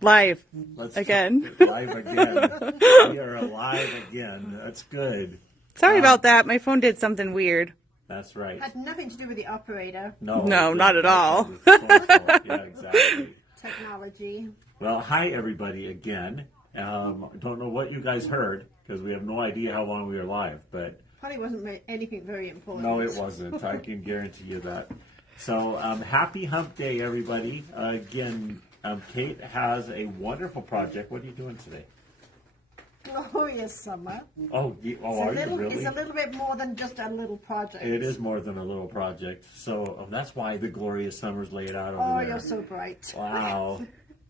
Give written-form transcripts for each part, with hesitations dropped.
Live. Let's Again. Live again. We are alive again. That's good. Sorry about that. My phone did something weird. That's right. Had nothing to do with the operator. No, not at all. Yeah, exactly. Technology. Well, hi everybody again. Don't know what you guys heard because we have no idea how long we were live, but Probably wasn't anything very important. no, it wasn't. I can guarantee you that. So, happy Hump Day, everybody. Again, Kate has a wonderful project. What are you doing today? Glorious Summer. Oh, are you really? It's a little bit more than just a little project. It is more than a little project. So that's why the Glorious Summer's laid out over Oh, there. you're so bright. Wow.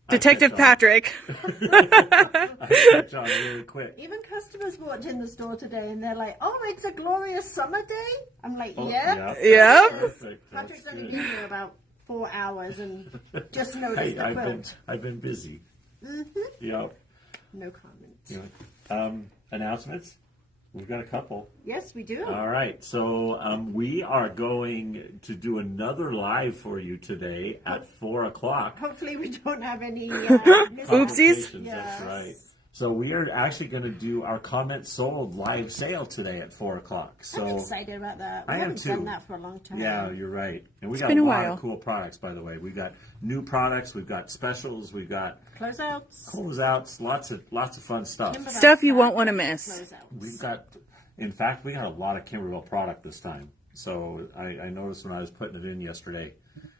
Detective Patrick. I catch on really quick. Even customers walked in the store today and they're like, "Oh, it's a glorious summer day." I'm like, Oh, "Yeah." Yep. Perfect. That's Patrick's only good. been here about 4 hours and just noticed the quilt. I've been busy. Yep. No comments. Yeah. Announcements? We've got a couple. Yes, we do. All right. So we are going to do another live for you today at 4 o'clock. Hopefully, we don't have any Oopsies. Complications, Yes. That's right. So we are actually going to do our comments sold live sale today at 4 o'clock. So I'm excited about that. I We am haven't too. done that for a long time. Yeah, you're right. And we got been a a lot while. of cool products, by the way. We've got new products, we've got specials, we've got Closeouts. closeouts, lots of fun stuff. Timberland Stuff you fabric won't want to miss. closeouts. We've got, in fact, we got a lot of Kimberville product this time. So I noticed when I was putting it in yesterday.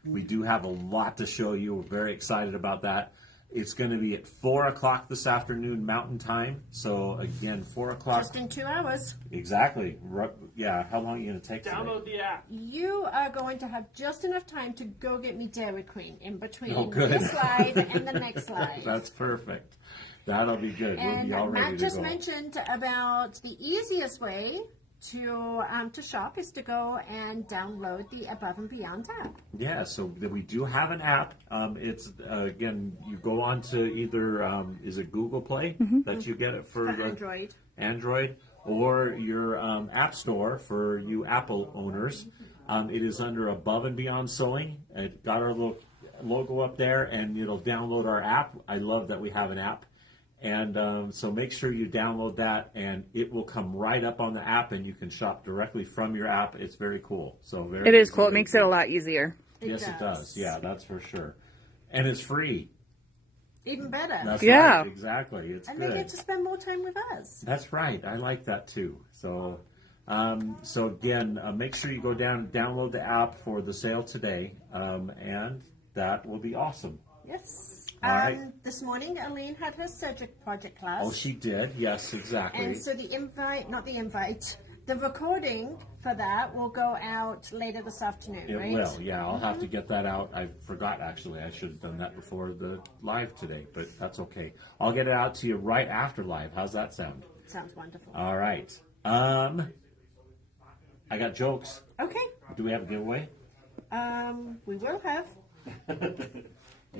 We do have a lot to show you. We're very excited about that. It's going to be at 4 o'clock this afternoon Mountain Time. So again, 4 o'clock. Just in 2 hours. Exactly. Yeah. How long are you going to take today? Download the app. You are going to have just enough time to go get me Dairy Queen in between Oh, good. this live and the next live. That's perfect. That'll be good. We'll be all And ready Matt to just go. mentioned about the easiest way to shop is to go and download the Above and Beyond app. Yeah, so we do have an app. It's again, you go on to either is it Google Play that you get it for For the Android. or your App Store for you Apple owners. It is under Above and Beyond Sewing. It got our little logo up there, and it'll download our app. I love that we have an app. And so make sure you download that, and it will come right up on the app, and you can shop directly from your app. It's very cool. So very. It is cool. It very makes it a lot easier. Yes, it does. Yeah, that's for sure. And it's free. Even better. That's Yeah. right. Exactly. It's and good. they get to spend more time with us. That's right. I like that too. So, so again, make sure you go down and download the app for the sale today, and that will be awesome. Yes. All right. This morning, Aline had her Cedric project class. Oh, she did. Yes, exactly. And so the recording for that will go out later this afternoon, It right? will. Yeah, I'll have to get that out. I forgot actually. I should have done that before the live today, but that's okay. I'll get it out to you right after live. How's that sound? Sounds wonderful. All right. I got jokes. Okay. Do we have a giveaway? We will have.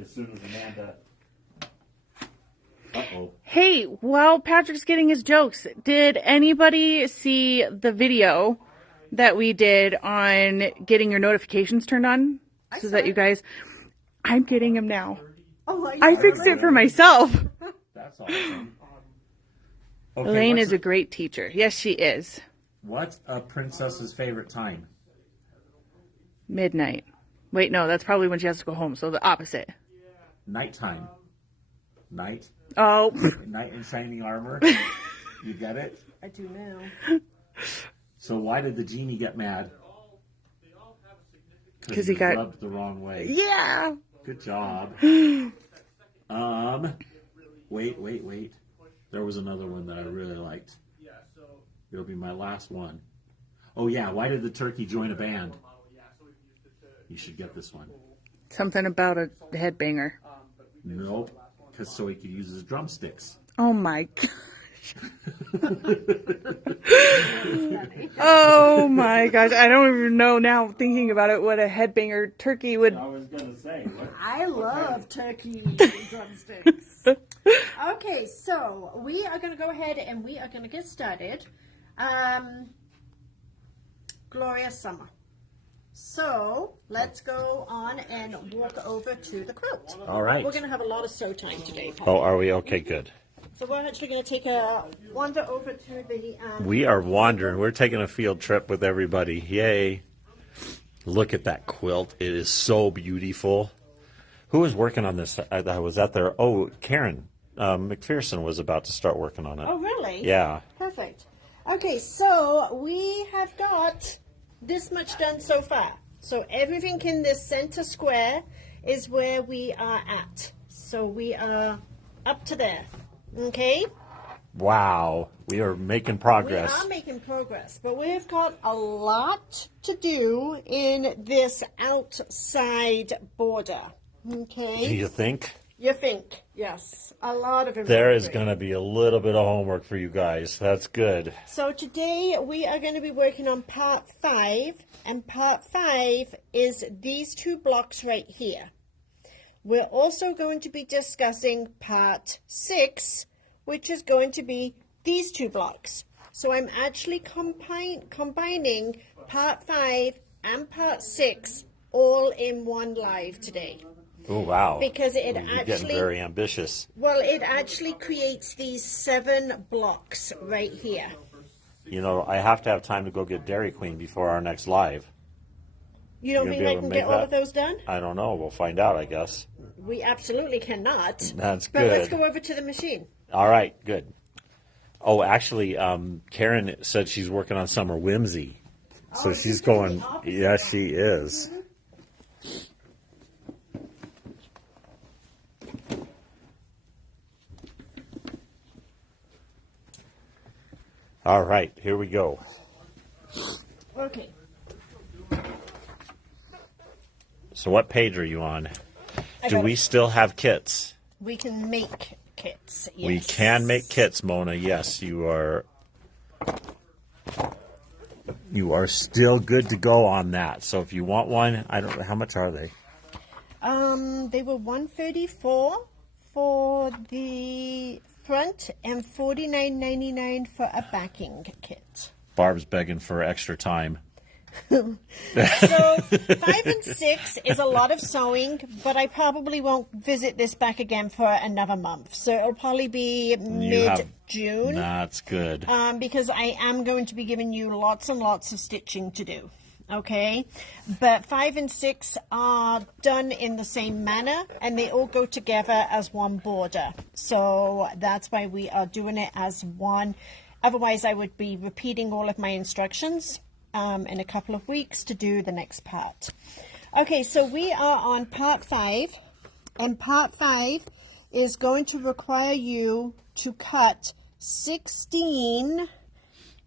As soon as Amanda. Uh-oh. Hey, while Patrick's getting his jokes, did anybody see the video that we did on getting your notifications turned on? So that you guys, I'm getting them now. Oh, I fixed it for myself. That's awesome. Okay, Elaine what's is a great teacher. Yes, she is. What's a princess's favorite time? Midnight. Wait, no, that's probably when she has to go home. So the opposite. Nighttime. Night. Oh, Knight in shining armor. You get it? I do now. So why did the genie get mad? 'Cause he got- rubbed the wrong way. yeah. Good job. Wait. There was another one that I really liked. It'll be my last one. Oh yeah, why did the turkey join a band? You should get this one. Something about a headbanger. Nope, because so he could use his drumsticks. Oh my gosh. Oh my gosh. I don't even know now, thinking about it, what a headbanger turkey would. I was gonna say. I love turkey drumsticks. Okay, so we are going to go ahead and we are going to get started. Glorious Summer. So let's go on and walk over to the quilt. All right. We're going to have a lot of sew time today, Pat. Oh, are we? Okay, good. So we're actually going to take a wander over to the... We are wandering. We're taking a field trip with everybody. Yay. Look at that quilt. It is so beautiful. Who was working on this? I was out there. Oh, Karen McPherson was about to start working on it. Oh, really? Yeah. Perfect. Okay, so we have got this much done so far. So everything in this center square is where we are at. So we are up to there. Okay? Wow. We are making progress. We are making progress, but we've got a lot to do in this outside border. Okay? Do you think? You think, yes. A lot of There is embroidery. going to be a little bit of homework for you guys. That's good. So today we are going to be working on part 5, and part 5 is these 2 blocks right here. We're also going to be discussing part 6, which is going to be these 2 blocks. So I'm actually combining part 5 and part 6 all in one live today. Oh, wow. Because it You're actually... getting very ambitious. Well, it actually creates these 7 blocks right here. You know, I have to have time to go get Dairy Queen before our next live. You don't You're think gonna I be can able to get make all that? of those done? I don't know. We'll find out, I guess. We absolutely cannot. That's But let's good. go over to the machine. All right, good. Oh, actually, Karen said she's working on Summer Whimsy. So Oh, she's doing going, the opposite yes, now. she is. All right, here we go. Okay. So what page are you on? I Do got we it. still have kits? We can make kits. Yes. We can make kits, Mona. Yes, you are. You are still good to go on that. So if you want one, I don't know how much are they. They were $134 for the front and $49.99 for a backing kit. Barb's begging for extra time. So 5 and 6 is a lot of sewing, but I probably won't visit this back again for another month. So it'll probably be mid-June. That's good. Because I am going to be giving you lots and lots of stitching to do. Okay, but 5 and 6 are done in the same manner, and they all go together as one border. So that's why we are doing it as one. Otherwise, I would be repeating all of my instructions in a couple of weeks to do the next part. Okay, so we are on part 5, and part 5 is going to require you to cut 16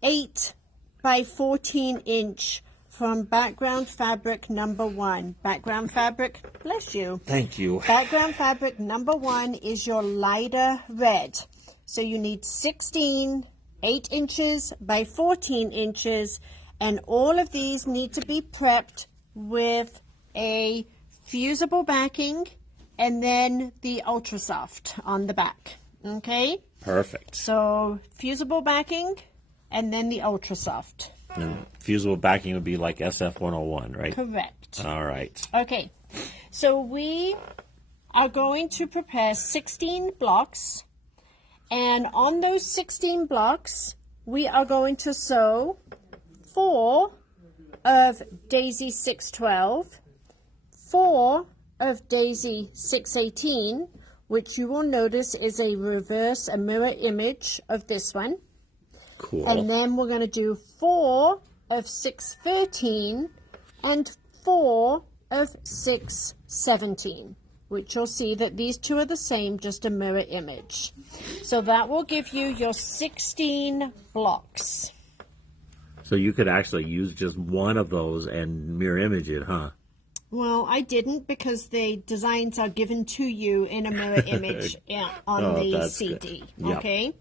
8 by 14 inch from background fabric number 1. Background fabric, bless you. Thank you. Background fabric number 1 is your lighter red. So you need 16 8 inches by 14 inches, and all of these need to be prepped with a fusible backing and then the ultra soft on the back. Okay? Perfect. So fusible backing and then the ultra soft. And fusible backing would be like SF101, right? Correct. All right. Okay, so we are going to prepare 16 blocks, and on those 16 blocks, we are going to sew 4 of Daisy 612, 4 of Daisy 618, which you will notice is a mirror image of this one. Cool. And then we're going to do 4 of 613 and 4 of 617, which you'll see that these two are the same, just a mirror image. So that will give you your 16 blocks. So you could actually use just one of those and mirror image it, huh? Well, I didn't, because the designs are given to you in a mirror image on the that's CD. good. Yep. Okay?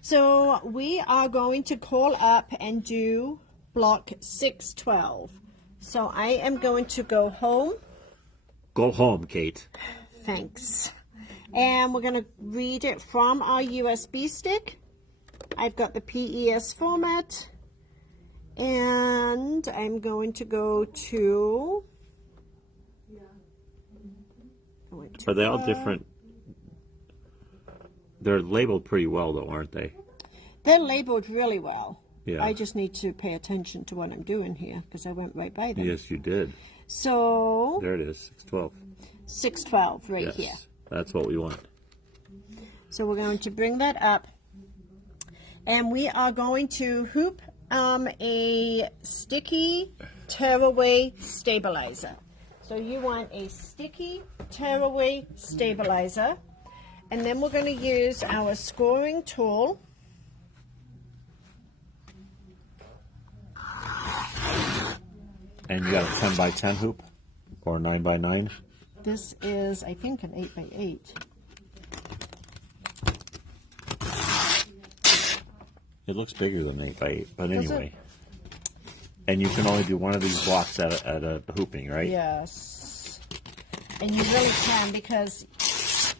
So we are going to call up and do block 612. So I am going to go home. Go home, Kate. Thanks. And we're going to read it from our USB stick. I've got the PES format. And I'm going to go to... Are they all different? They're labeled pretty well, though, aren't they? They're labeled really well. Yeah. I just need to pay attention to what I'm doing here because I went right by them. Yes, you did. So... There it is, 612. 612 right Yes, here. that's what we want. So we're going to bring that up. And we are going to hoop a sticky tearaway stabilizer. So you want a sticky tearaway stabilizer. And then we're going to use our scoring tool. And you got a 10 by 10 hoop or 9 by 9? This is, I think, an 8 by 8. It looks bigger than 8 by 8, but Does anyway. And you can only do one of these blocks at a hooping, right? Yes. And you really can, because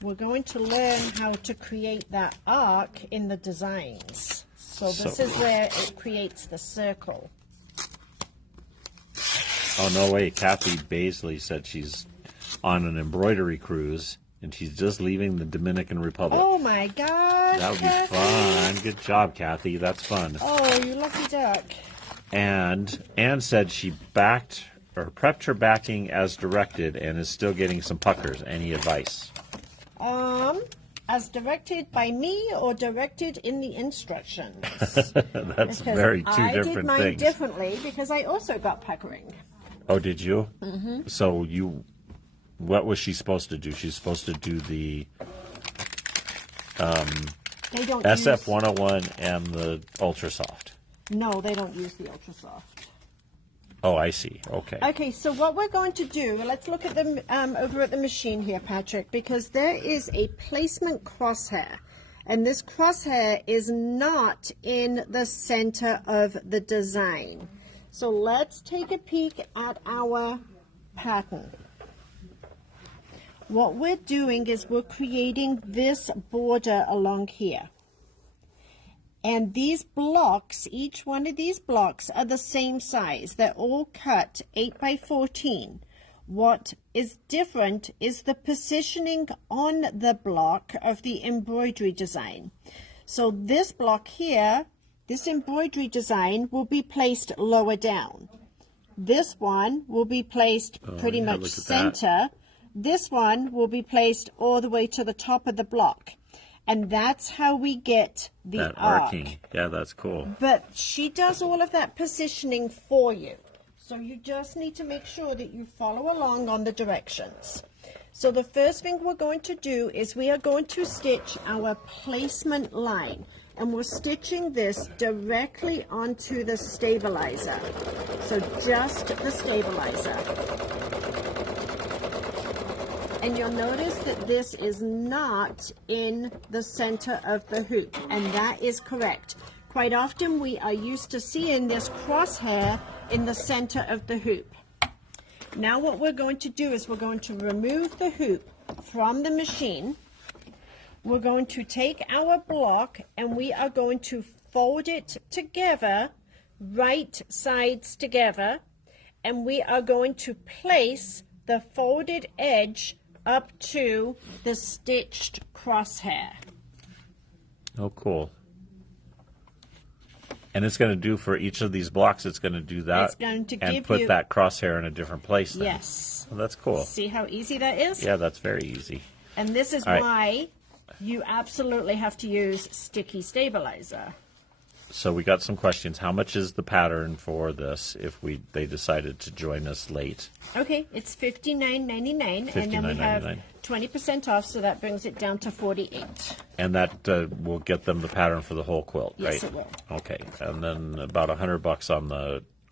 we're going to learn how to create that arc in the designs. So this is where it creates the circle. Oh, no way. Kathy Baisley said she's on an embroidery cruise, and she's just leaving the Dominican Republic. Oh, my gosh. That would be fun. Good job, Kathy. That's fun. Oh, you lucky duck. And Anne said she backed or prepped her backing as directed and is still getting some puckers. Any advice? As directed by me or directed in the instructions? That's very two I different did mine things. differently because I also got puckering. Oh, did you? Mm-hmm. So what was she supposed to do? She's supposed to do the They don't SF 101 and the Ultra Soft. No, they don't use the Ultra Soft. Oh, I see. Okay. Okay, so what we're going to do, let's look at the over at the machine here, Patrick, because there is a placement crosshair, and this crosshair is not in the center of the design. So let's take a peek at our pattern. What we're doing is we're creating this border along here. And these blocks, each one of these blocks are the same size. They're all cut 8 by 14. What is different is the positioning on the block of the embroidery design. So this block here, this embroidery design will be placed lower down. This one will be placed pretty much center. This one will be placed all the way to the top of the block. And that's how we get the that arc. arcing. Yeah, that's cool. But she does all of that positioning for you. So you just need to make sure that you follow along on the directions. So the first thing we're going to do is we are going to stitch our placement line. And we're stitching this directly onto the stabilizer. So just the stabilizer. And you'll notice that this is not in the center of the hoop, and that is correct. Quite often we are used to seeing this crosshair in the center of the hoop. Now what we're going to do is we're going to remove the hoop from the machine. We're going to take our block and we are going to fold it together, right sides together, and we are going to place the folded edge up to the stitched crosshair. Oh, cool. And it's going to do for each of these blocks, it's going to do that. It's going to and give put you that crosshair in a different place then. Yes. Well, that's cool. See how easy that is? Yeah, that's very easy. And this is All right. why you absolutely have to use sticky stabilizer. So we got some questions. How much is the pattern for this if they decided to join us late? Okay, it's $59.99, and then we have $59.99. 20% off, so that brings it down to $48. And that will get them the pattern for the whole quilt, right? Yes, it will. Okay, and then about $100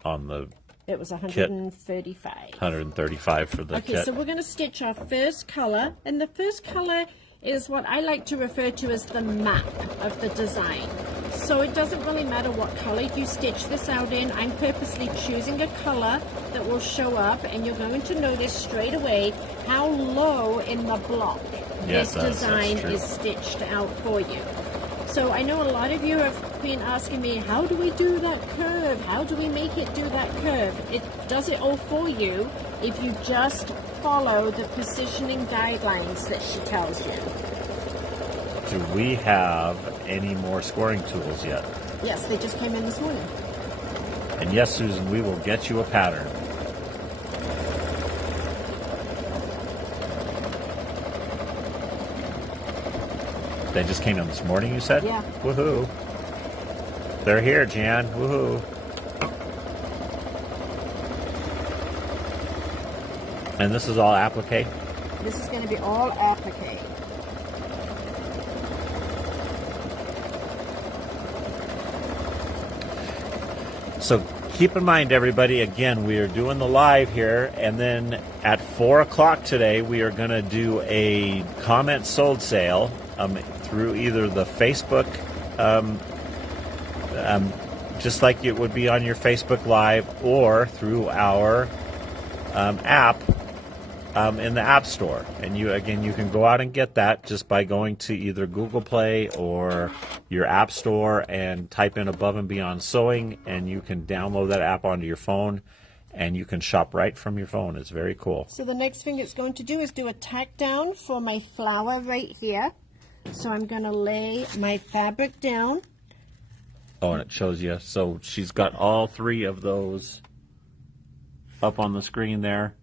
on the It was $135. $135 for the Okay, kit. so we're going to stitch our first color, and the first color is what I like to refer to as the map of the design. So it doesn't really matter what color you stitch this out in. I'm purposely choosing a color that will show up, and you're going to notice straight away how low in the block Yes, this that's design true. is stitched out for you. So I know a lot of you have been asking me, how do we do that curve? How do we make it do that curve? It does it all for you if you just follow the positioning guidelines that she tells you. Do we have any more scoring tools yet? Yes, they just came in this morning. And yes, Susan, we will get you a pattern. They just came in this morning, you said? Yeah. Woohoo. They're here, Jan. Woohoo. And this is all applique? This is going to be all applique. So keep in mind, everybody, again, we are doing the live here, and then at 4 o'clock today, we are going to do a comment sold sale through either the Facebook, just like it would be on your Facebook Live, or through our app in the App Store. And you can go out and get that just by going to either Google Play or your App Store and type in Above and Beyond Sewing, and you can download that app onto your phone, and you can shop right from your phone. It's very cool. So the next thing it's going to do is do a tack down for my flower right here. So I'm going to lay my fabric down. Oh, and it shows you. So she's got all three of those up on the screen there.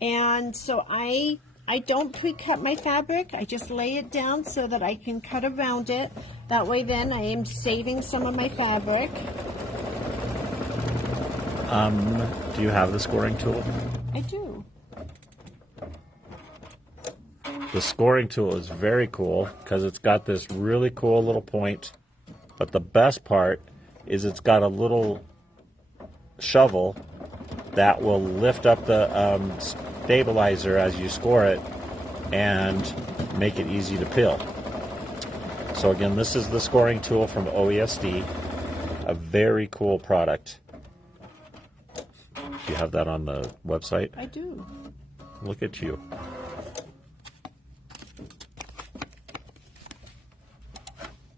And so I don't pre-cut my fabric. I just lay it down so that I can cut around it. That way then I am saving some of my fabric. Do you have the scoring tool? I do. The scoring tool is very cool because it's got this really cool little point. But the best part is it's got a little shovel that will lift up the stabilizer as you score it and make it easy to peel. So again, this is the scoring tool from OESD, a very cool product. Do you have that on the website? I do. Look at you.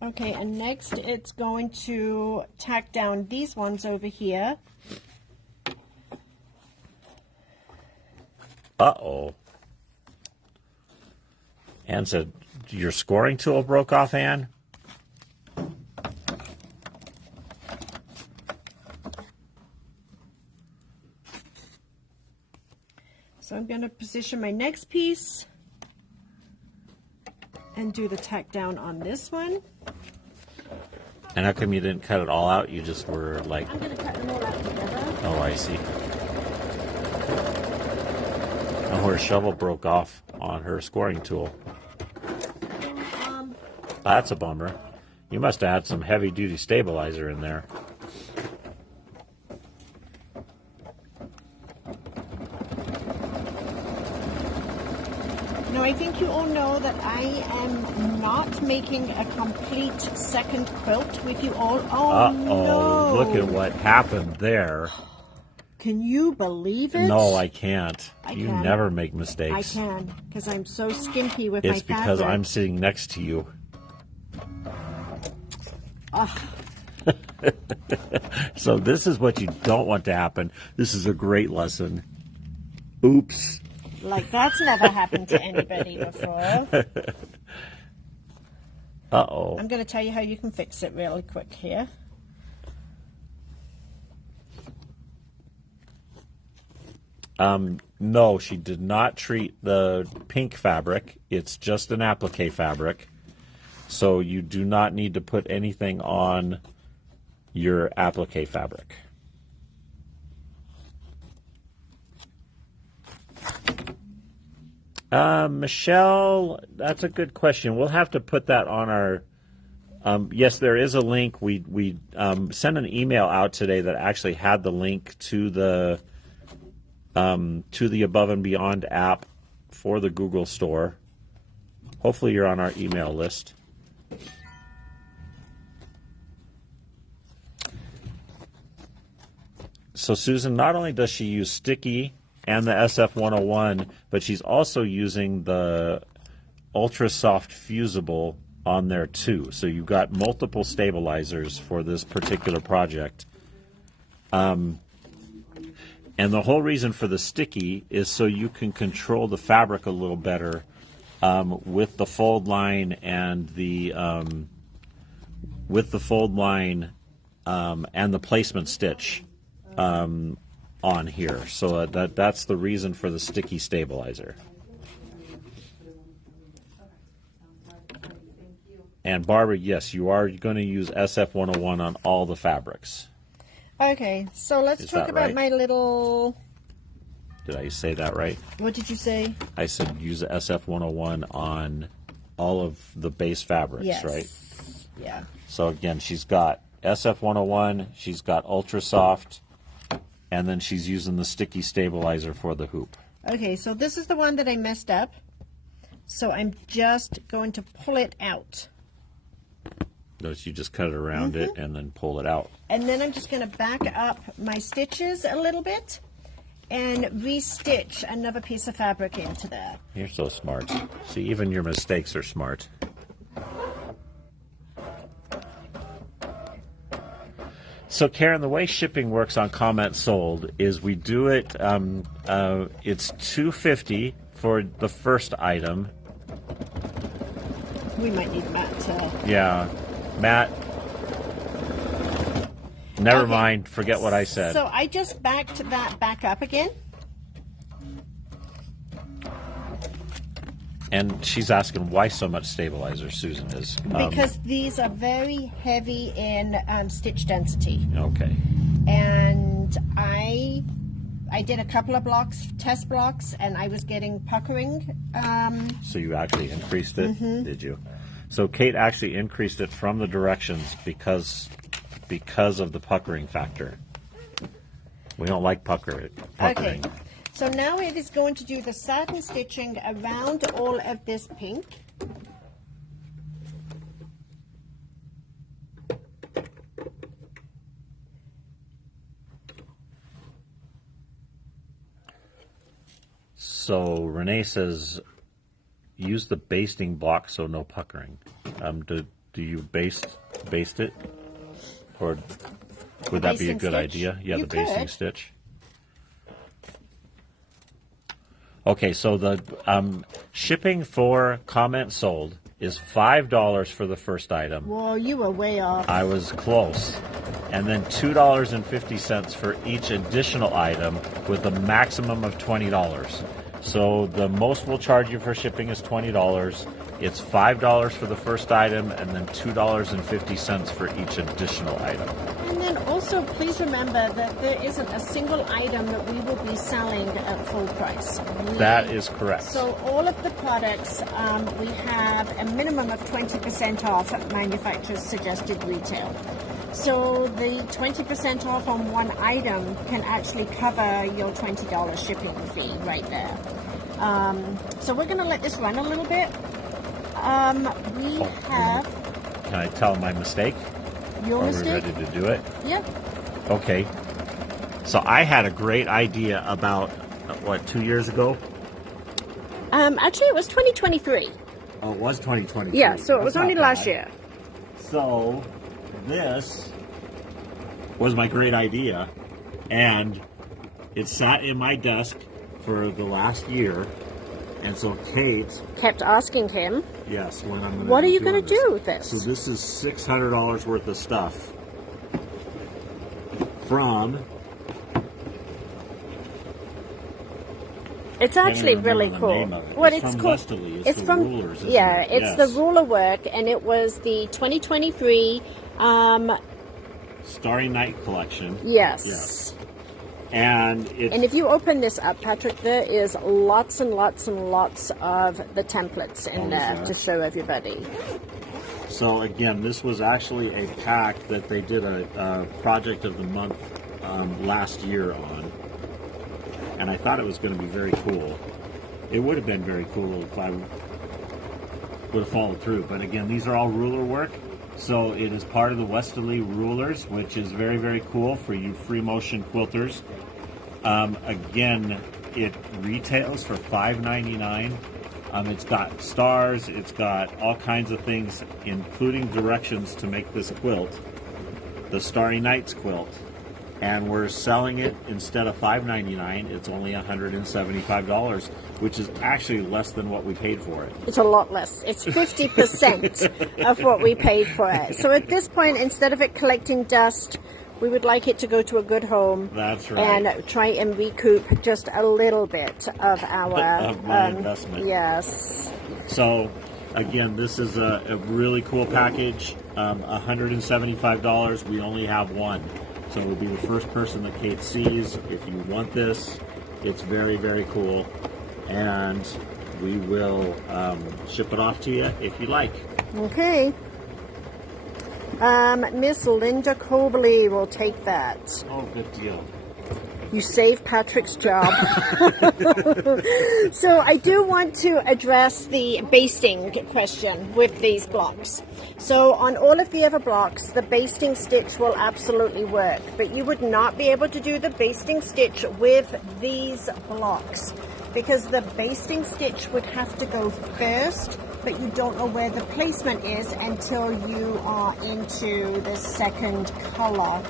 Okay, and next it's going to tack down these ones over here. Uh-oh. Ann said, your scoring tool broke off, Ann? So I'm going to position my next piece and do the tack down on this one. And how come you didn't cut it all out? You just were like... I'm going to cut them all out together. Oh, I see. Oh, her shovel broke off on her scoring tool. That's a bummer. You must have had some heavy-duty stabilizer in there. Now, I think you all know that I am not making a complete second quilt with you all. Oh, no. Look at what happened there. Can you believe it? No, I can't. You can. never make mistakes. I can, because I'm so skimpy with my It's fabric. because I'm sitting next to you. So this is what you don't want to happen. This is a great lesson. Oops. Like, that's never happened to anybody before. Uh-oh. I'm going to tell you how you can fix it really quick here. No, she did not treat the pink fabric. It's just an applique fabric. So you do not need to put anything on your applique fabric. Michelle, that's a good question. We'll have to put that on our... yes, there is a link. We sent an email out today that actually had the link to the Above and Beyond app for the Google Store. Hopefully you're on our email list. So Susan, not only does she use Sticky and the SF-101, but she's also using the Ultra Soft Fusible on there too. So you've got multiple stabilizers for this particular project. And the whole reason for the sticky is so you can control the fabric a little better with the fold line and the and the placement stitch on here. So that's the reason for the sticky stabilizer. And Barbara, yes, you are going to use SF101 on all the fabrics. Okay, so let's talk about my little... Did I say that right? What did you say? I said use SF101 on all of the base fabrics, yes. Right? Yeah. So again, she's got SF101, she's got Ultra Soft, and then she's using the sticky stabilizer for the hoop. Okay, so this is the one that I messed up. So I'm just going to pull it out. Notice you just cut it around it and then pull it out. And then I'm just going to back up my stitches a little bit and re-stitch another piece of fabric into there. You're so smart. See, even your mistakes are smart. So Karen, the way shipping works on Comment Sold is we do it, it's $2.50 for the first item. We might need Matt to... Yeah. Matt, never mind, forget what I said. So I just backed that back up again. And she's asking why so much stabilizer, Susan is. Because these are very heavy in stitch density. Okay. And I did a couple of test blocks, and I was getting puckering. So you actually increased it, did you? So Kate actually increased it from the directions because of the puckering factor. We don't like puckering. Okay, so now it is going to do the satin stitching around all of this pink. So Renee says, use the basting block so no puckering. Do you baste it? Or would that be a good idea? Yeah, the basting stitch. Okay, so the shipping for Comment Sold is $5 for the first item. Well, you were way off. I was close. And then $2.50 for each additional item with a maximum of $20. So the most we'll charge you for shipping is $20. It's $5 for the first item and then $2.50 for each additional item. And then also please remember that there isn't a single item that we will be selling at full price. That is correct. So all of the products, we have a minimum of 20% off at manufacturer's suggested retail. So the 20% off on one item can actually cover your $20 shipping fee right there. So we're going to let this run a little bit. We have... Can I tell my mistake? Your mistake? Are we ready to do it? Yep. Okay. So I had a great idea about, 2 years ago? Actually, it was 2023. Oh, it was 2023. Yeah, so it was only last year. So this was my great idea, and it sat in my desk for the last year. And so Kate kept asking him, yes, when I'm going what are you going to do with this? So this is $600 worth of stuff from... It's actually really cool. What it's from called? Westerly. It's from rulers. Yeah, it? It's the ruler work, and it was the 2023 Starry Night collection. Yes. And if you open this up, Patrick, there is lots and lots and lots of the templates in there to show everybody. So again, this was actually a pack that they did a project of the month last year on, and I thought it was going to be very cool. It would have been very cool if I would have followed through. But again, these are all ruler work. So it is part of the Westerly rulers, which is very, very cool for you free motion quilters. Again, it retails for $5.99, It's got stars. It's got all kinds of things, including directions to make this quilt, the Starry Nights quilt. And we're selling it, instead of $5.99, it's only $175, which is actually less than what we paid for it. It's a lot less. It's 50% of what we paid for it. So at this point, instead of it collecting dust, we would like it to go to a good home. That's right. And try and recoup just a little bit of our of my investment. Yes. So, again, this is a really cool package. $175. We only have one. So it'll be the first person that Kate sees. If you want this, it's very, very cool. And we will ship it off to you if you like. Okay. Miss Linda Cobley will take that. Oh, good deal. You saved Patrick's job. So I do want to address the basting question with these blocks. So on all of the other blocks, the basting stitch will absolutely work, but you would not be able to do the basting stitch with these blocks because the basting stitch would have to go first, but you don't know where the placement is until you are into the second color.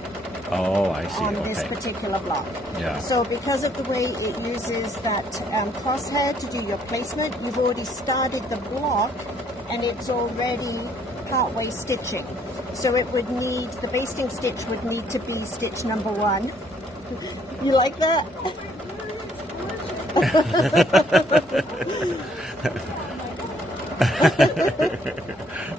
Oh, I see. On this particular block. Yeah. So because of the way it uses that crosshair to do your placement, you've already started the block and it's already partway stitching. So it would need, the basting stitch would need to be stitch number 1. You like that?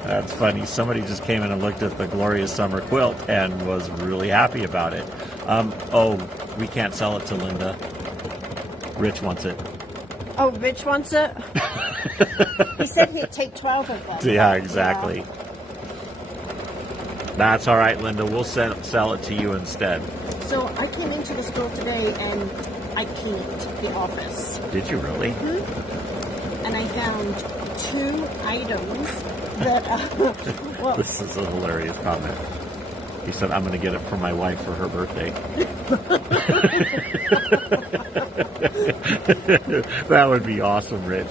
That's funny. Somebody just came in and looked at the Glorious Summer Quilt and was really happy about it. Oh, we can't sell it to Linda. Rich wants it. Oh, Rich wants it? He said he'd take 12 of them. Yeah, exactly. Yeah. That's all right, Linda. We'll sell it to you instead. So I came into the store today and I cleaned the office. Did you really? Mm-hmm. And I found 2 items that well, This is a hilarious comment. He said, I'm going to get it for my wife for her birthday. That would be awesome, Rich.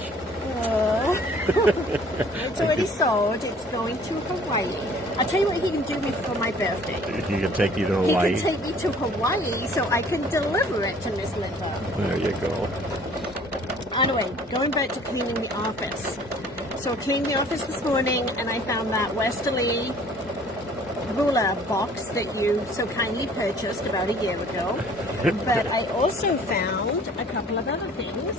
It's already sold. It's going to Hawaii. I'll tell you what he can do me for my birthday. He can take you to Hawaii. He can take me to Hawaii so I can deliver it to Miss Linda. There you go. Anyway, going back to cleaning the office. So I cleaned the office this morning and I found that Westerly ruler box that you so kindly purchased about a year ago. But I also found a couple of other things.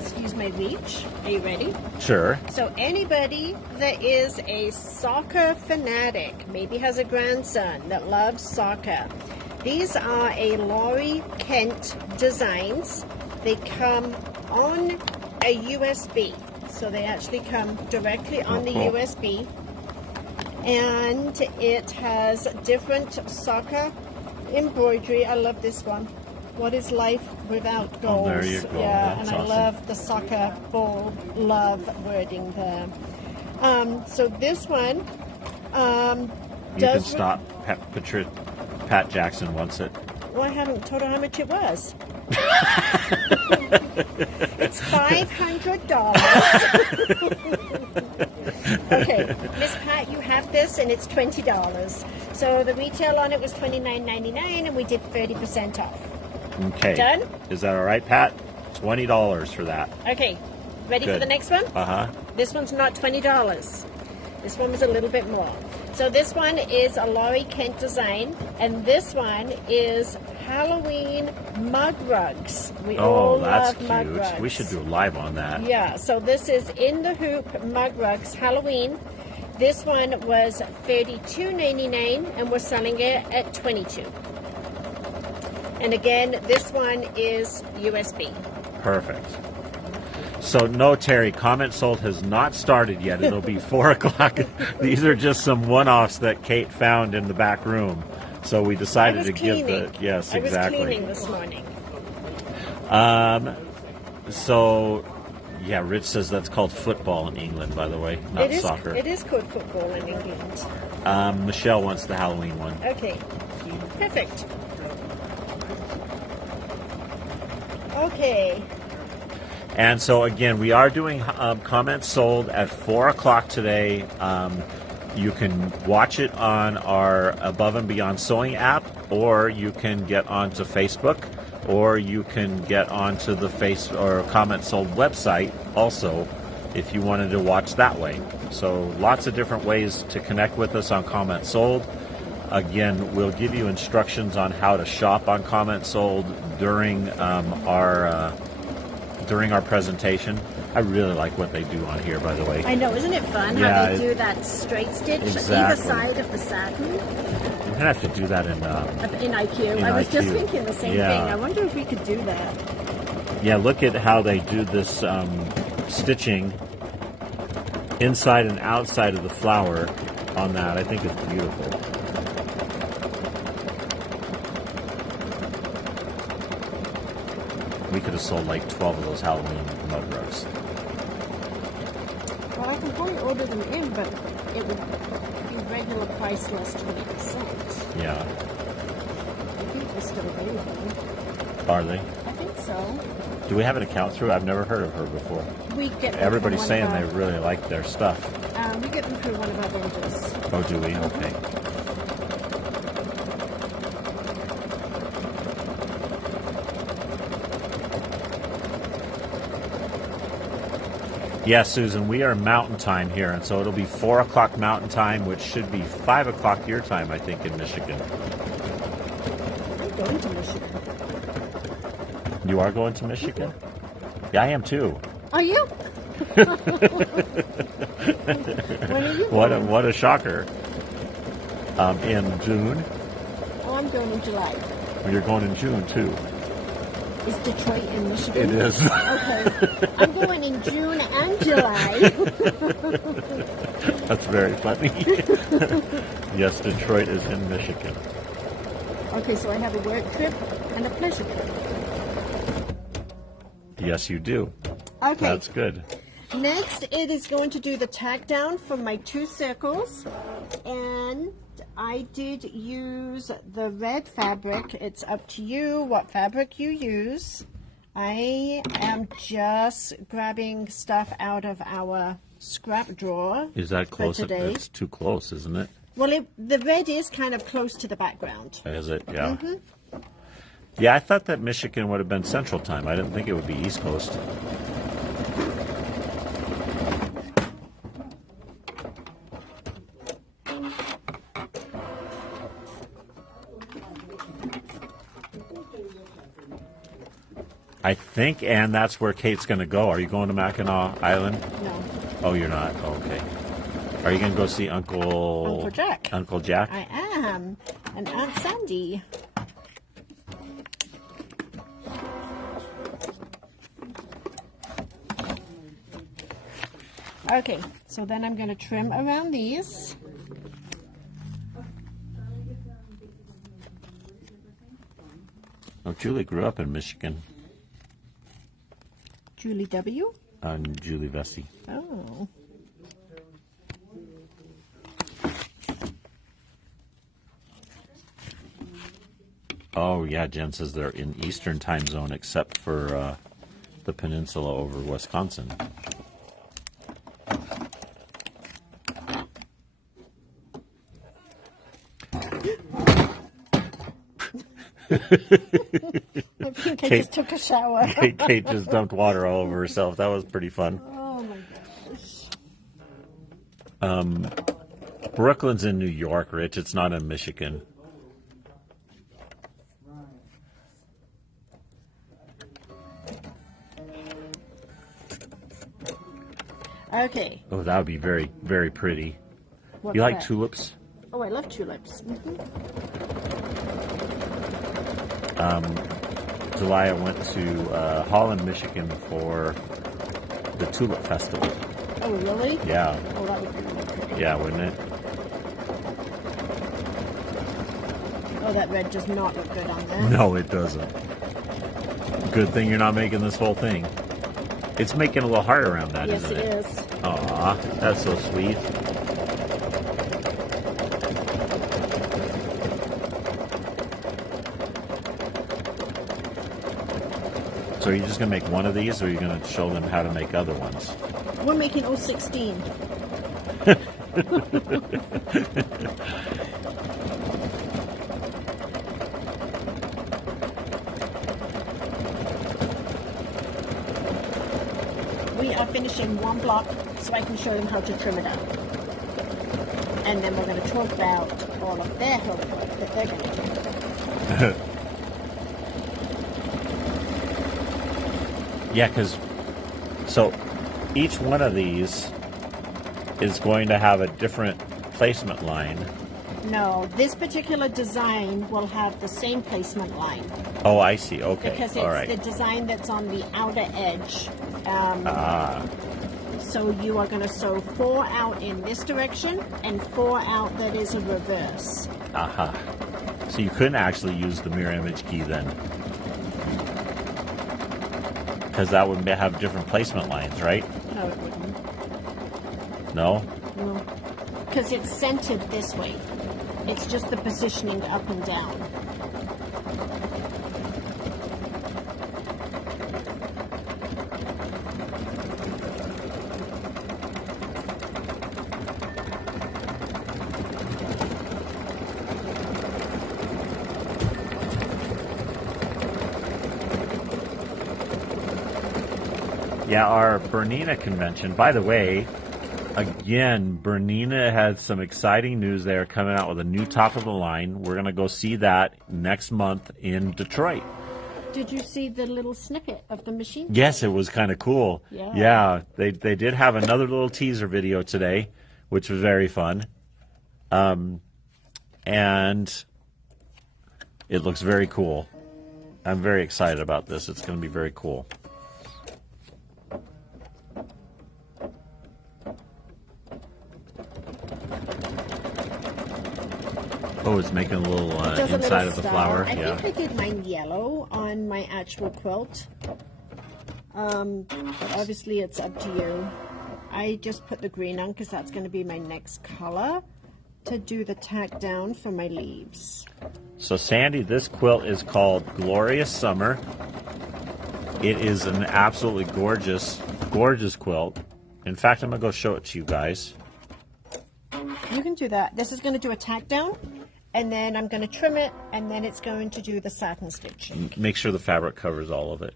Excuse my reach. Are you ready? Sure. So anybody that is a soccer fanatic, maybe has a grandson that loves soccer, these are a Laurie Kent designs. They come on a USB. So they actually come directly on the cool. USB. And it has different soccer embroidery. I love this one. What is life without goals? Oh, there you go. Yeah, That's and awesome. I love the soccer ball love wording there. So this one You can stop. Pat Jackson wants it. Well, I haven't told her how much it was. It's $500. Okay, Miss Pat, you have this, and it's $20. So the retail on it was $29.99, and we did 30% off. Okay. Done? Is that all right, Pat? $20 for that. Okay, ready for Good. the next one? Uh-huh. This one's not $20. This one was a little bit more. So this one is a Laurie Kent design, and this one is Halloween mug rugs. We all that's love mug cute. rugs. We should do a live on that. Yeah, so this is In the Hoop mug rugs Halloween. This one was $32.99, and we're selling it at $22. And again, this one is USB. Perfect. So no, Terry, comment sold has not started yet. It'll be 4 o'clock. These are just some one-offs that Kate found in the back room. So we decided to give the yes, exactly. I was cleaning this morning. So yeah, Rich says that's called football in England, by the way, not soccer. It is called football in England. Michelle wants the Halloween one. Okay, perfect. Okay. And so again, we are doing comments sold at 4 o'clock today. You can watch it on our Above and Beyond Sewing app, or you can get onto Facebook, or you can get onto the Comment Sold website also if you wanted to watch that way. So lots of different ways to connect with us on Comment Sold. Again, we'll give you instructions on how to shop on Comment Sold during our presentation. I really like what they do on here, by the way. I know, isn't it fun how they do that straight stitch either side of the satin? We're gonna have to do that in IQ. I was just thinking the same thing. I wonder if we could do that. Yeah, look at how they do this stitching inside and outside of the flower on that. I think it's beautiful. We could have sold like 12 of those Halloween mug rugs. Well, I can probably order them in, but it would be regular price less 20%. Yeah. I think they're still available. Are they? I think so. Do we have an account through? I've never heard of her before. We get them Everybody's from saying they really like their stuff. we get them through one of our vendors. Oh, do we? Okay. Yeah, Susan, we are Mountain Time here, and so it'll be 4 o'clock Mountain Time, which should be 5 o'clock your time, I think, in Michigan. I'm going to Michigan. You are going to Michigan? Yeah, I am too. Are you? When are you going? What a shocker. In June. Oh, I'm going in July. You're going in June, too. Is Detroit in Michigan? It is. Okay. I'm going in June and July. That's very funny. Yes, Detroit is in Michigan. Okay, so I have a work trip and a pleasure trip. Yes, you do. Okay. That's good. Next, it is going to do the tack down for my 2 circles. And I did use the red fabric. It's up to you what fabric you use. I am just grabbing stuff out of our scrap drawer. Is that close? Today. It's too close, isn't it? Well, the red is kind of close to the background. Is it? Yeah. Mm-hmm. Yeah, I thought that Michigan would have been Central Time. I didn't think it would be East Coast. I think, Anne, that's where Kate's going to go. Are you going to Mackinac Island? No. Oh, you're not? Oh, okay. Are you going to go see Uncle Jack? Uncle Jack? I am. And Aunt Sandy. Okay, so then I'm going to trim around these. Oh, Julie grew up in Michigan. Julie W? Julie Vesey. Oh. Oh, yeah, Jen says they're in Eastern Time Zone except for the peninsula over Wisconsin. I think I just took a shower. Kate just dumped water all over herself. That was pretty fun. Oh my gosh. Brooklyn's in New York, Rich. It's not in Michigan. Okay. Oh, that would be very, very pretty. What's You like that? tulips? Oh, I love tulips. July, I went to Holland, Michigan for the Tulip Festival. Oh, really? Yeah. Oh, that would be really pretty. Yeah, wouldn't it? Oh, that red does not look good on there. No, it doesn't. Good thing you're not making this whole thing. It's making a little heart around that, Yes, isn't it it? is. Aw, that's so sweet. So are you just going to make one of these, or are you going to show them how to make other ones? We're making all 16. We are finishing one block so I can show them how to trim it out. And then we're going to talk about all of their homework that they're going to do. Yeah, because so each one of these is going to have a different placement line. No, this particular design will have the same placement line. Oh, I see. Okay. Because All it's right. the design that's on the outer edge. So you are going to sew 4 out in this direction and 4 out that is a reverse. Aha. So you couldn't actually use the mirror image key then, because that would have different placement lines, right? No, it wouldn't. No? No. Because it's centered this way. It's just the positioning up and down. Yeah, our Bernina convention. By the way, again, Bernina had some exciting news there, coming out with a new top of the line. We're going to go see that next month in Detroit. Did you see the little snippet of the machine? Yes, it was kind of cool. Yeah. They did have another little teaser video today, which was very fun. And it looks very cool. I'm very excited about this. It's going to be very cool. Oh, it's making a little inside of the flower. I think I did mine yellow on my actual quilt. But obviously it's up to you. I just put the green on because that's going to be my next color to do the tack down for my leaves. So Sandy, this quilt is called Glorious Summer. It is an absolutely gorgeous, gorgeous quilt. In fact, I'm going to go show it to you guys. You can do that. This is going to do a tack down, and then I'm going to trim it, and then it's going to do the satin stitching. Make sure the fabric covers all of it.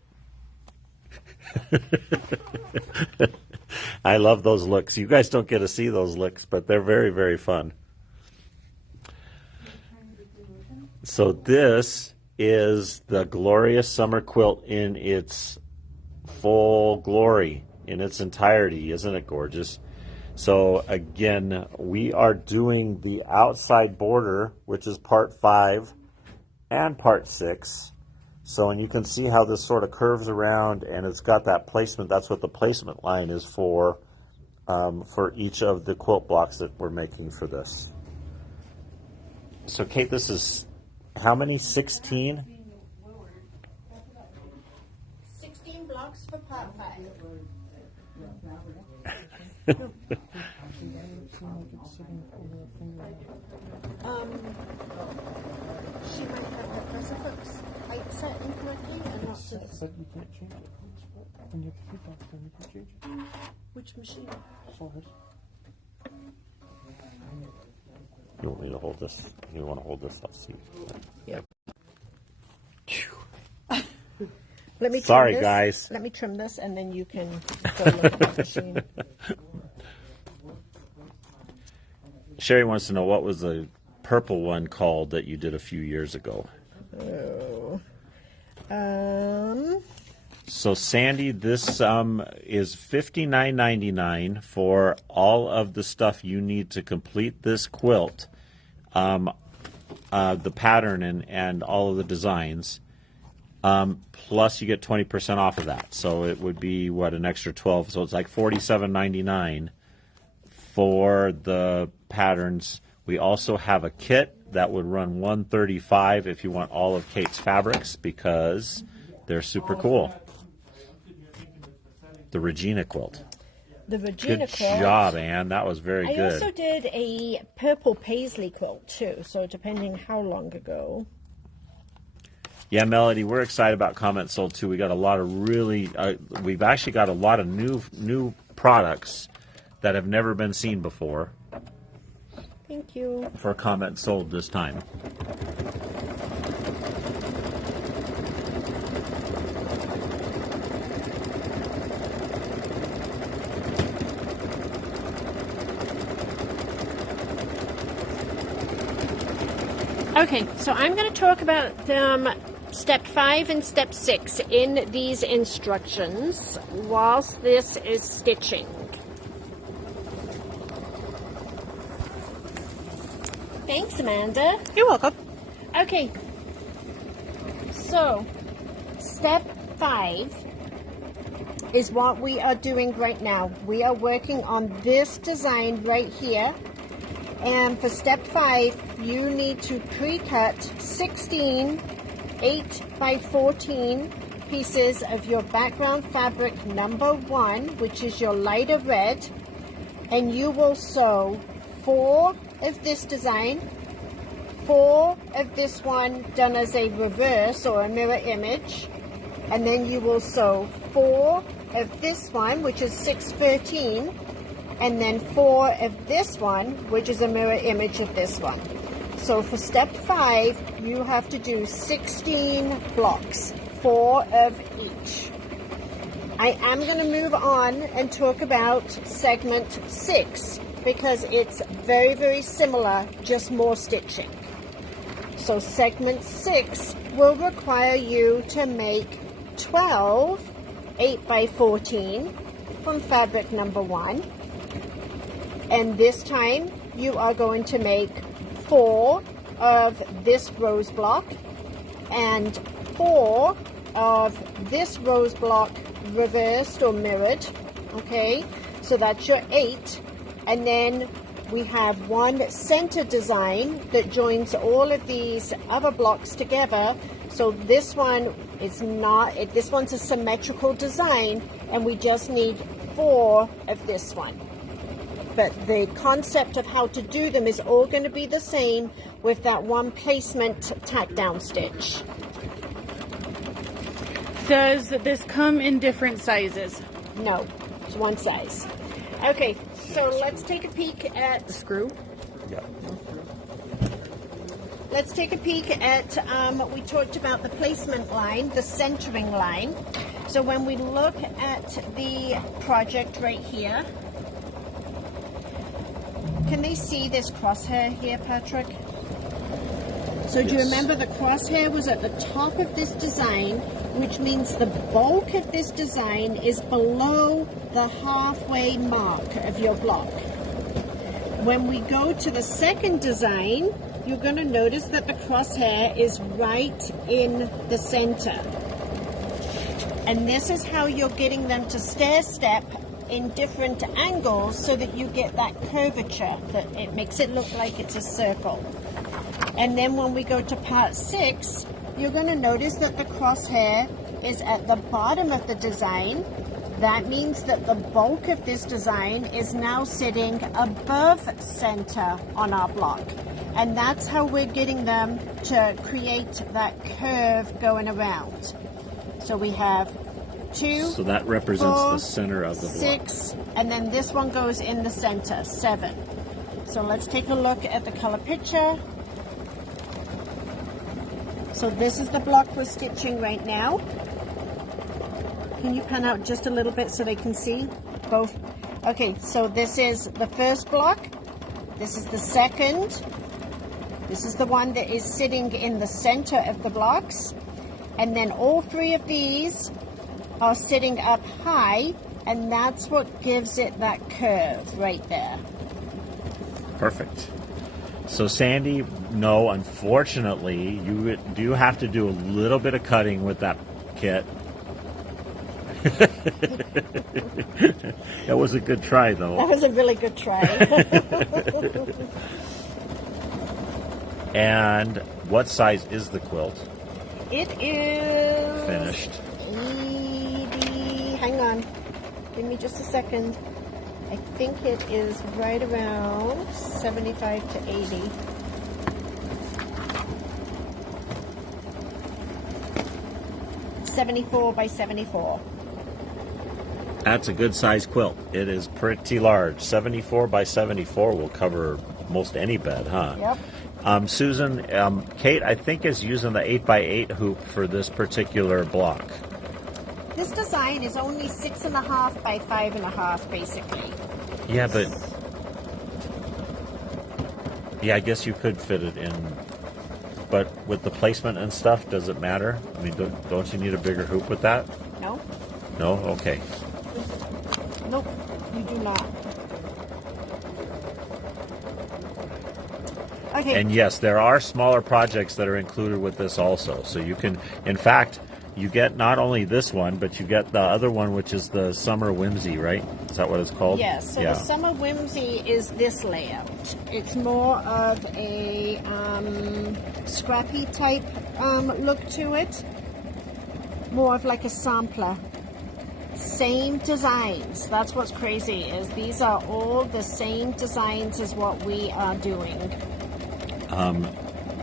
I love those looks. You guys don't get to see those looks, but they're very, very fun. So this is the Glorious Summer Quilt in its full glory, in its entirety. Isn't it gorgeous? So again, we are doing the outside border, which is part 5 and part 6. So, and you can see how this sort of curves around, and it's got that placement. That's what the placement line is for each of the quilt blocks that we're making for this. So Kate, this is how many? 16? 16 blocks for part 5. She might have her crucifix height set incorrectly and not to the... But you can't change it. When you have the feedback, then you can change it. Which machine? Source. You want me to hold this? You want to hold this? I'll see. Yep. Let me Sorry, trim this. guys. Let me trim this, and then you can go look at the machine. Sherry wants to know, what was the purple one called that you did a few years ago? Oh. So Sandy, this is $59.99 for all of the stuff you need to complete this quilt, the pattern and all of the designs. Plus you get 20% off of that. So it would be, what, an extra 12. So it's like $47.99 for the patterns. We also have a kit that would run $135 if you want all of Kate's fabrics, because they're super cool. The Regina quilt. The Regina Good quilt. job, Anne. That was very I good. also did a purple paisley quilt too, so depending how long ago. Yeah, Melody, we're excited about Comment Sold too. We got a lot of really, we've actually got a lot of new products that have never been seen before Thank you. for Comment Sold this time. Okay, so I'm going to talk about step 5 and step 6 in these instructions whilst this is stitching. Thanks, Amanda. You're welcome. Okay, so step 5 is what we are doing right now. We are working on this design right here. And for step 5, you need to pre-cut 16 8 by 14 pieces of your background fabric number 1, which is your lighter red, and you will sew 4 of this design, 4 of this one done as a reverse or a mirror image, and then you will sew 4 of this one, which is 613, and then 4 of this one, which is a mirror image of this one. So for step 5, you have to do 16 blocks, 4 of each. I am going to move on and talk about segment 6 because it's very, very similar, just more stitching. So segment 6 will require you to make 12 8 by 14 from fabric number 1. And this time you are going to make 4 of this rose block and 4 of this rose block reversed or mirrored. Okay, so that's your 8. And then we have one center design that joins all of these other blocks together. So this one is not, this one's a symmetrical design, and we just need 4 of this one. But the concept of how to do them is all going to be the same with that one placement tack down stitch. Does this come in different sizes? No, it's one size. Okay, so let's take a peek at The screw? Yep. Let's take a peek at, we talked about the placement line, the centering line. So when we look at the project right here, can they see this crosshair here, Patrick? So do you remember the crosshair was at the top of this design, which means the bulk of this design is below the halfway mark of your block. When we go to the second design, you're going to notice that the crosshair is right in the center. And this is how you're getting them to stair step in different angles so that you get that curvature, that it makes it look like it's a circle. And then when we go to part 6, you're going to notice that the crosshair is at the bottom of the design. That means that the bulk of this design is now sitting above center on our block. And that's how we're getting them to create that curve going around. So we have 2, So that represents 4, the center of the block. 6, and then this one goes in the center, 7. So let's take a look at the color picture. So this is the block we're stitching right now. Can you pan out just a little bit so they can see both? Okay, so this is the first block. This is the second. This is the one that is sitting in the center of the blocks. And then all 3 of these are sitting up high, and that's what gives it that curve right there. Perfect. So Sandy, no, unfortunately, you do have to do a little bit of cutting with that kit. That was a good try, though. That was a really good try. And what size is the quilt? It is Finished. 80. Hang on. Give me just a second. I think it is right around 75 to 80. 74 by 74. That's a good size quilt. It is pretty large. 74 by 74 will cover most any bed, huh? Yep. Susan, Kate, I think is using the 8 by 8 hoop for this particular block. This design is only 6.5 by 5.5, basically. Yeah, but yeah, I guess you could fit it in. But with the placement and stuff, does it matter? I mean, don't you need a bigger hoop with that? No? No? Okay. Nope, you do not. Okay. And yes, there are smaller projects that are included with this also. So you can, in fact, you get not only this one, but you get the other one, which is the Summer Whimsy, right? Is that what it's called? Yes, so yeah. the Summer Whimsy is this layout. It's more of a scrappy type look to it. More of like a sampler. Same designs. That's what's crazy, is these are all the same designs as what we are doing.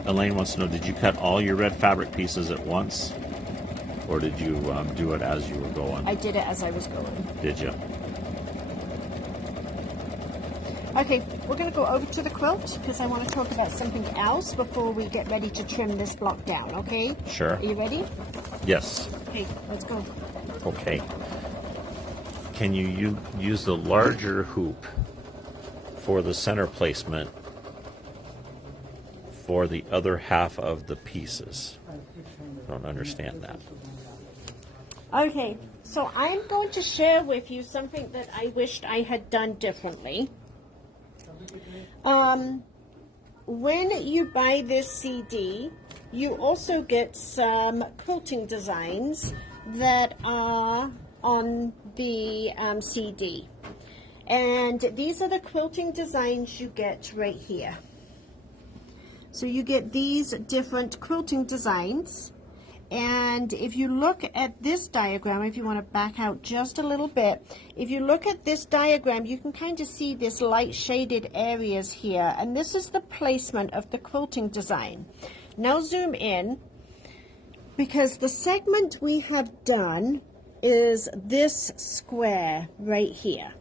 Elaine wants to know, did you cut all your red fabric pieces at once? Or did you do it as you were going? I did it as I was going. Did you? Okay, we're going to go over to the quilt because I want to talk about something else before we get ready to trim this block down, okay? Sure. Are you ready? Yes. Okay, let's go. Okay. Can you use the larger hoop for the center placement for the other half of the pieces? I don't understand that. Okay, so I'm going to share with you something that I wished I had done differently. When you buy this CD, you also get some quilting designs that are on the CD. And these are the quilting designs you get right here. So you get these different quilting designs. And if you look at this diagram, if you want to back out just a little bit, if you look at this diagram, you can kind of see this light shaded areas here. And this is the placement of the quilting design. Now zoom in, because the segment we have done is this square right here.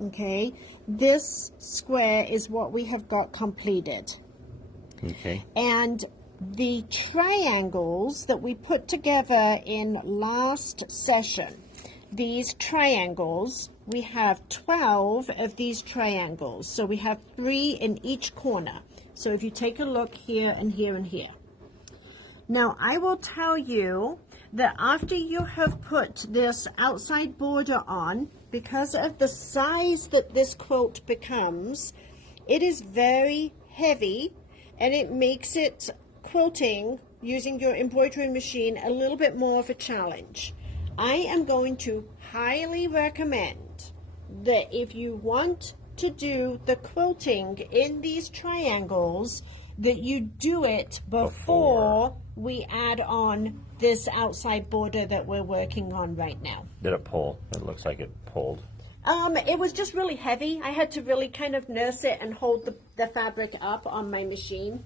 Okay, this square is what we have got completed. Okay. And the triangles that we put together in last session, these triangles, we have 12 of these triangles. So we have 3 in each corner. So if you take a look here and here and here. Now I will tell you that after you have put this outside border on, because of the size that this quilt becomes, it is very heavy and it makes it quilting using your embroidery machine a little bit more of a challenge. I am going to highly recommend that if you want to do the quilting in these triangles, that you do it before we add on this outside border that we're working on right now. Did it pull? It looks like it pulled. It was just really heavy. I had to really kind of nurse it and hold the fabric up on my machine.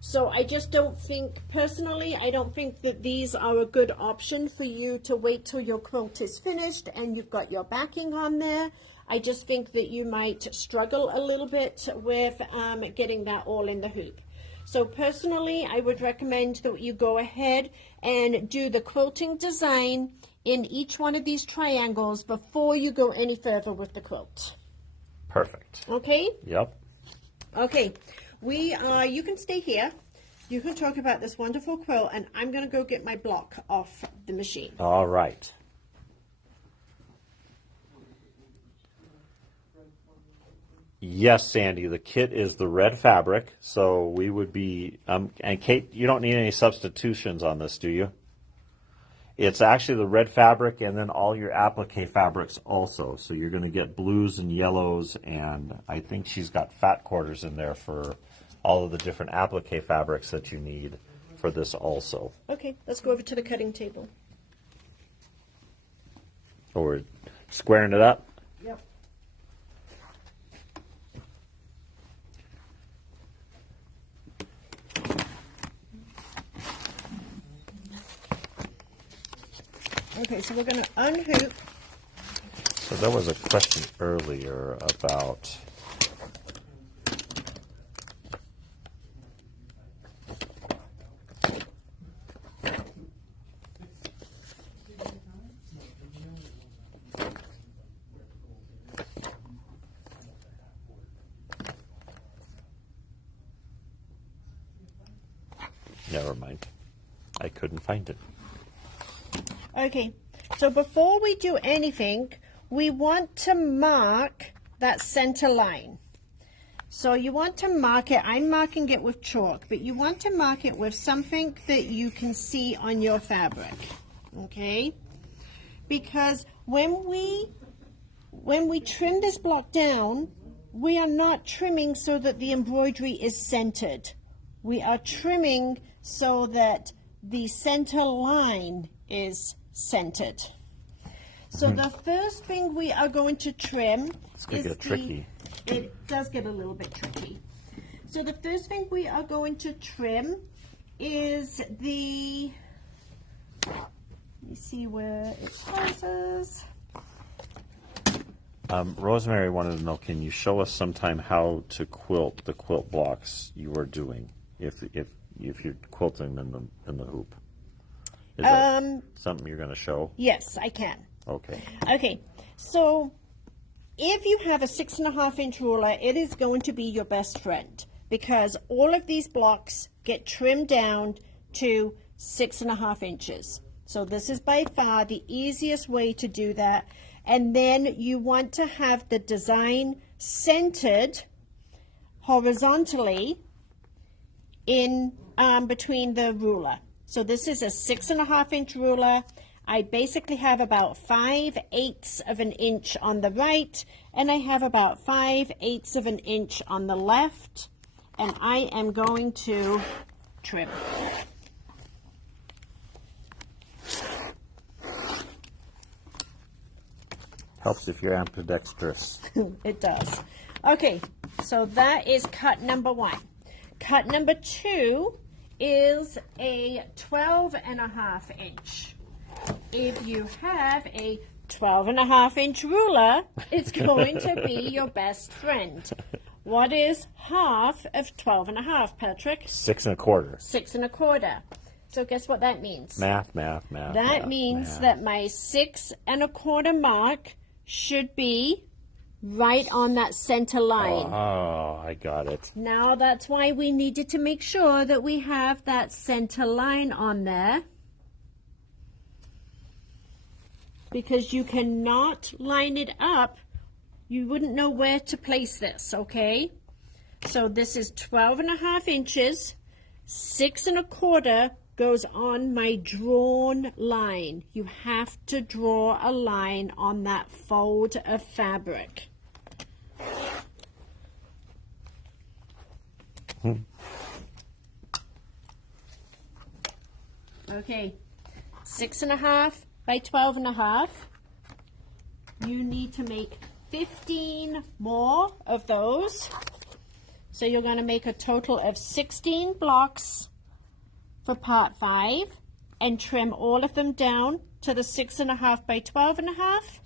So I just don't think, personally, I don't think that these are a good option for you to wait till your quilt is finished and you've got your backing on there. I just think that you might struggle a little bit with getting that all in the hoop. So personally, I would recommend that you go ahead and do the quilting design in each one of these triangles before you go any further with the quilt. Perfect. Okay? Yep. Okay. You can stay here. You can talk about this wonderful quilt, and I'm going to go get my block off the machine. All right. Yes, Sandy, the kit is the red fabric, so we would be, and Kate, you don't need any substitutions on this, do you? It's actually the red fabric and then all your applique fabrics also. So you're going to get blues and yellows, and I think she's got fat quarters in there for all of the different applique fabrics that you need for this also. Okay, let's go over to the cutting table. So we're squaring it up. Yep. Okay, so we're going to unhoop. So there was a question earlier about never mind. I couldn't find it. Okay, so before we do anything, we want to mark that center line. So you want to mark it, I'm marking it with chalk, but you want to mark it with something that you can see on your fabric, okay? Because when we trim this block down, we are not trimming so that the embroidery is centered. We are trimming so that the center line is centered. So the first thing we are going to trim It's going to get tricky. It does get a little bit tricky. So the first thing we are going to trim is the, let me see where it tells us. Rosemary wanted to know, can you show us sometime how to quilt the quilt blocks you are doing if you're quilting them in the hoop? Is that something you're going to show? Yes, I can. Okay. Okay, so if you have a 6.5 inch ruler, it is going to be your best friend because all of these blocks get trimmed down to 6.5 inches. So this is by far the easiest way to do that. And then you want to have the design centered horizontally in between the ruler. So this is a 6.5 inch ruler. I basically have about 5/8 of an inch on the right, and I have about 5/8 of an inch on the left, and I am going to trim. Helps if you're ambidextrous. It does. Okay, so that is cut number 1. Cut number 2 is a 12.5 inch. If you have a 12.5 inch ruler, it's going to be your best friend. What is half of 12.5, Patrick? 6 1/4. 6 1/4. So guess what that means? Math. That means that my 6 1/4 mark should be right on that center line. Oh, I got it. Now that's why we needed to make sure that we have that center line on there. Because you cannot line it up. You wouldn't know where to place this, okay? So this is 12.5 inches. 6 1/4 goes on my drawn line. You have to draw a line on that fold of fabric. Okay, 6.5 by 12.5. You need to make 15 more of those. So you're going to make a total of 16 blocks for part 5 and trim all of them down to the 6.5 by 12.5.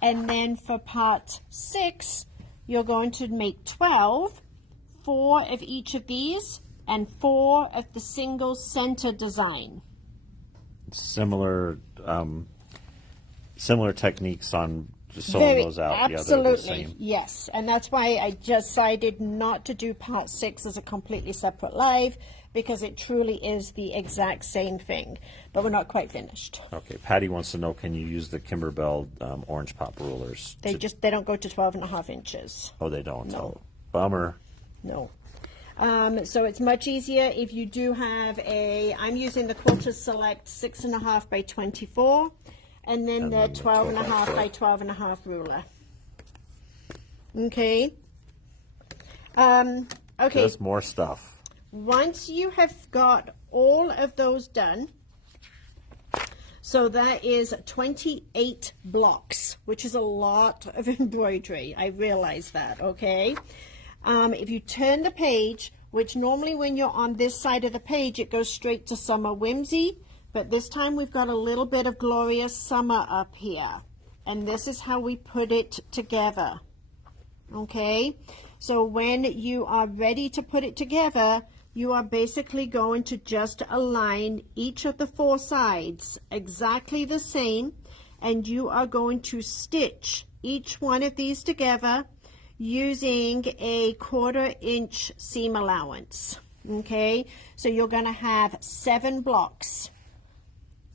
And then for part 6, you're going to make 12, 4 of each of these, and 4 of the single center design. Similar techniques on just sewing those out. Absolutely, the same. yes. And that's why I decided not to do part 6 as a completely separate live, because it truly is the exact same thing. But we're not quite finished. Okay, Patty wants to know, can you use the Kimberbell orange pop rulers? They don't go to 12.5 inches. Oh, they don't? No. Oh, bummer. No. So it's much easier if you do have I'm using the Quilter Select 6.5 by 24, and then the 12.5 by 12.5 ruler. Okay. Okay. There's more stuff. Once you have got all of those done, so that is 28 blocks, which is a lot of embroidery. I realize that, okay? If you turn the page, which normally when you're on this side of the page, it goes straight to Summer Whimsy, But this time we've got a little bit of Glorious Summer up here. And this is how we put it together. Okay? So when you are ready to put it together, you are basically going to just align each of the 4 sides exactly the same. And you are going to stitch each one of these together using a 1/4 inch seam allowance. Okay? So you're going to have 7 blocks.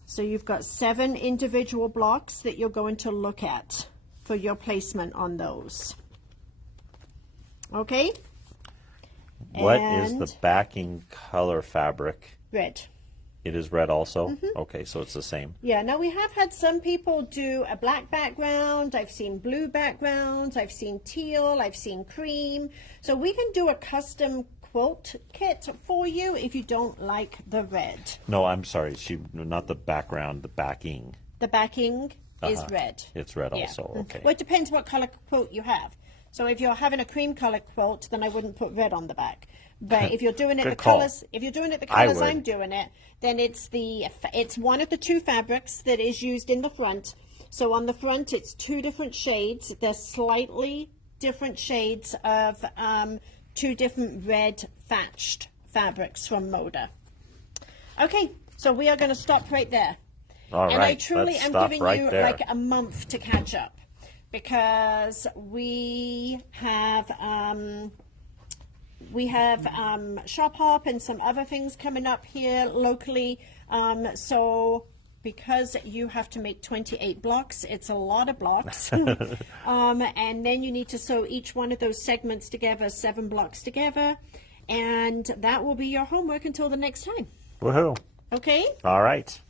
So you've got 7 individual blocks that you're going to look at for your placement on those. Okay? What is the backing color fabric? Red. It is red also? Okay, so it's the same. Yeah, now we have had some people do a black background. I've seen blue backgrounds. I've seen teal. I've seen cream. So we can do a custom quilt kit for you if you don't like the red. No, I'm sorry. Not the background, the backing. The backing is red. It's red also, okay. Well, it depends what color quilt you have. So if you're having a cream color quilt, then I wouldn't put red on the back. But if you're doing it the colors, if you're doing it the colors I'm doing it, then it's one of the 2 fabrics that is used in the front. So on the front, it's 2 different shades. They're slightly different shades of 2 different red thatched fabrics from Moda. Okay, so we are going to stop right there. All right, and I truly let's am stop giving right you there. like a month to catch up because we have Shop Hop and some other things coming up here locally. So because you have to make 28 blocks, it's a lot of blocks. And then you need to sew each one of those segments together, 7 blocks together. And that will be your homework until the next time. Woohoo. Okay? All right.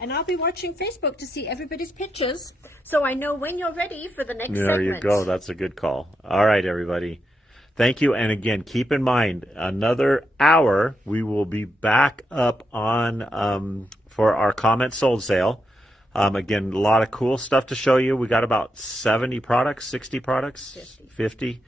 And I'll be watching Facebook to see everybody's pictures so I know when you're ready for the next There segment. you go. That's a good call. All right, everybody. Thank you. And again, keep in mind, another hour, we will be back up on for our comment sold sale. Again, a lot of cool stuff to show you. We got about 70 products, 60 products, 50,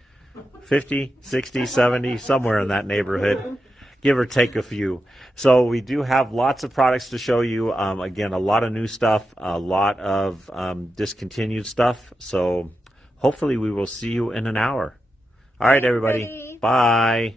60, 70, somewhere in that neighborhood, give or take a few. So we do have lots of products to show you. Again, a lot of new stuff, a lot of discontinued stuff. So hopefully we will see you in an hour. All right, everybody. Bye.